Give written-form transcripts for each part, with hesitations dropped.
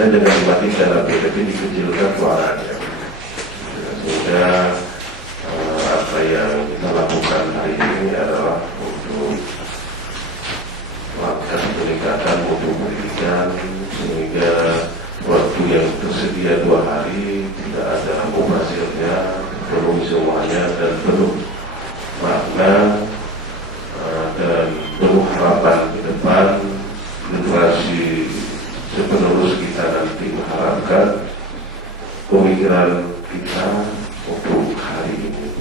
dan dengan dimatikan LPDP dikecilkan suaranya, sehingga apa yang kita lakukan hari ini adalah untuk melakukan peningkatan mutu pendidikan, sehingga waktu yang tersedia 2 hari tidak ada mubazirnya, penuh semuanya dan penuh makna dan penuh harapan ke depan. Generasi penerus kita nanti mengharapkan pemikiran kita untuk hari ini.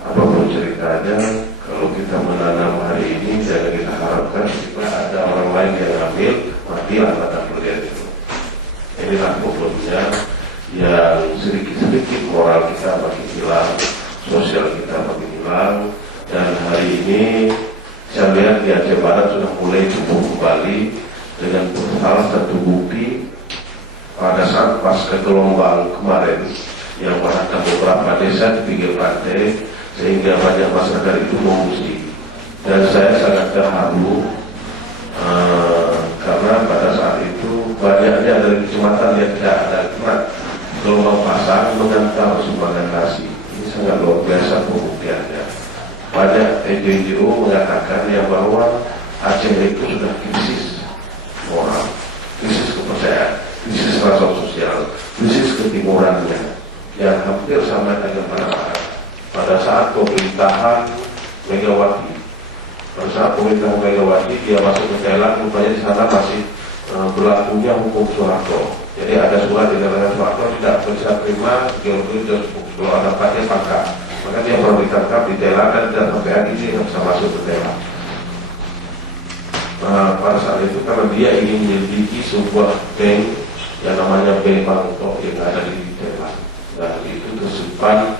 Apapun ceritanya, kalau kita menanam hari ini, jangan kita harapkan jika ada orang lain yang ambil, matilah batang durian itu. Inilah pokoknya yang sedikit-sedikit moral kita makin hilang, sosial kita makin hilang, dan hari ini saya lihat di Aceh Barat sudah mulai tumbuh kembali dengan salah satu bukti pada saat pasca gelombang kemarin yang merata beberapa desa di pinggir pantai, sehingga banyak masyarakat itu mengungsi. Dan saya sangat terharu karena pada saat itu banyaknya dari kecamatan yang tidak ada kena gelombang pasang mengantar sumbangan nasi. Ini sangat luar biasa pembuktiannya. Banyak NGO mengatakan ya bahwa Aceh itu sudah krisis moral, krisis kepercayaan, krisis rasa sosial, krisis ketimurannya yang hampir sama dengan pada saat pemerintahan Megawati. Pada saat pemerintahan Megawati dia masuk ke Thailand, rupanya di sana masih berlakunya hukum Soeharto. Jadi ada surat di dalam Soeharto tidak bisa terima kalau ada pakai pangkat. Maka dia baru ditangkap di Thailand dan tidak sampai hari ini tidak bisa masuk ke Thailand. Pada saat itu karena dia ingin menyelidiki sebuah bank yang namanya Bank Bangkok yang ada di Thailand, dan itu tersimpan